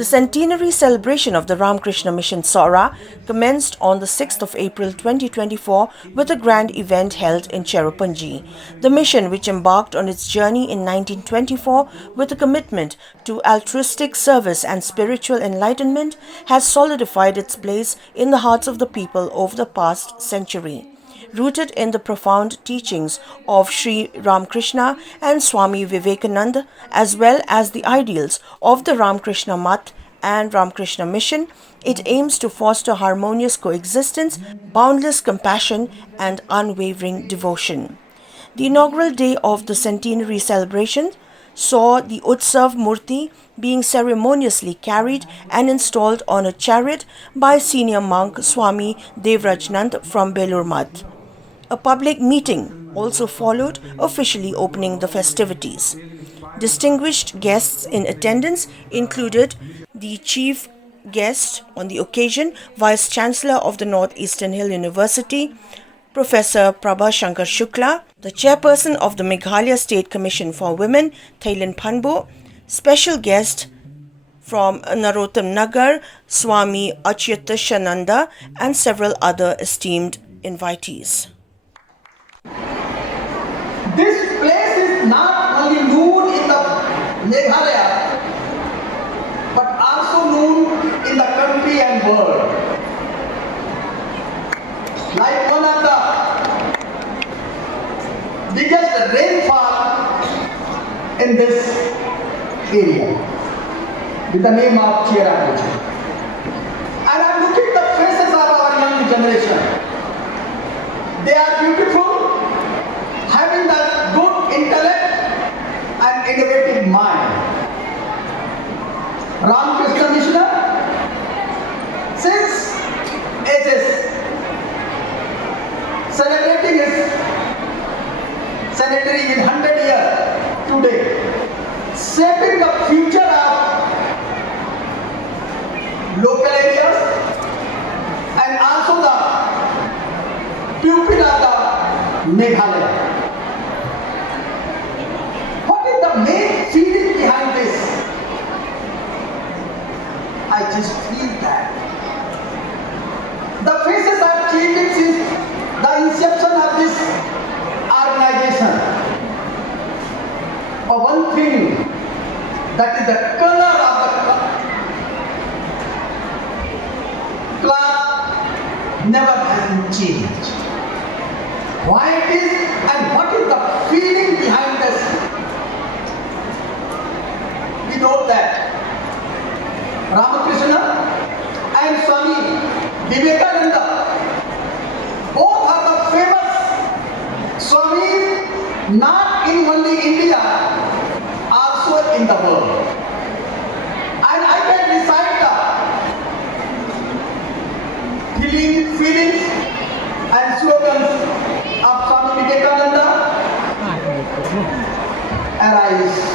The centenary celebration of the Ramakrishna Mission Sohra commenced on the 6th of April 2024 with a grand event held in Cherrapunji. The mission, which embarked on its journey in 1924 with a commitment to altruistic service and spiritual enlightenment, has solidified its place in the hearts of the people over the past century. Rooted in the profound teachings of Sri Ramakrishna and Swami Vivekananda, as well as the ideals of the Ramakrishna Math and Ramakrishna Mission, it aims to foster harmonious coexistence, boundless compassion, and unwavering devotion. The inaugural day of the centenary celebration saw the Utsav Murti being ceremoniously carried and installed on a chariot by senior monk Swami Devrajnand from Belur Math. A public meeting also followed, officially opening the festivities. Distinguished guests in attendance included the chief guest on the occasion, Vice Chancellor of the Northeastern Hill University, Professor Prabha Shankar Shukla, the Chairperson of the Meghalaya State Commission for Women, Thailan Phanbo, special guest from Narottam Nagar, Swami Achyutashananda, and several other esteemed invitees. This place is not only known in the Meghalaya, but also known in the country and world. Like one of the biggest rainfall in this area, with the name of Cherrapunji. And I'm looking at the faces of our young generation. They are beautiful, having the good intellect and innovative mind. Ramakrishna Mission, since ages, celebrating its centenary in 100 years today, shaping the future of local areas and also the pupil of the Meghalaya. What is the main feeling behind this? I just feel that the faces are changing since the inception of this organization. For one thing, that is the color of the cloth never has changed. Why it is and what is the feeling behind this? We know that Ramakrishna and Swami Vivekananda both are the famous Swamis, not in only India, also in the world. And I can recite the feelings and slogans of Swami Vivekananda. Arise.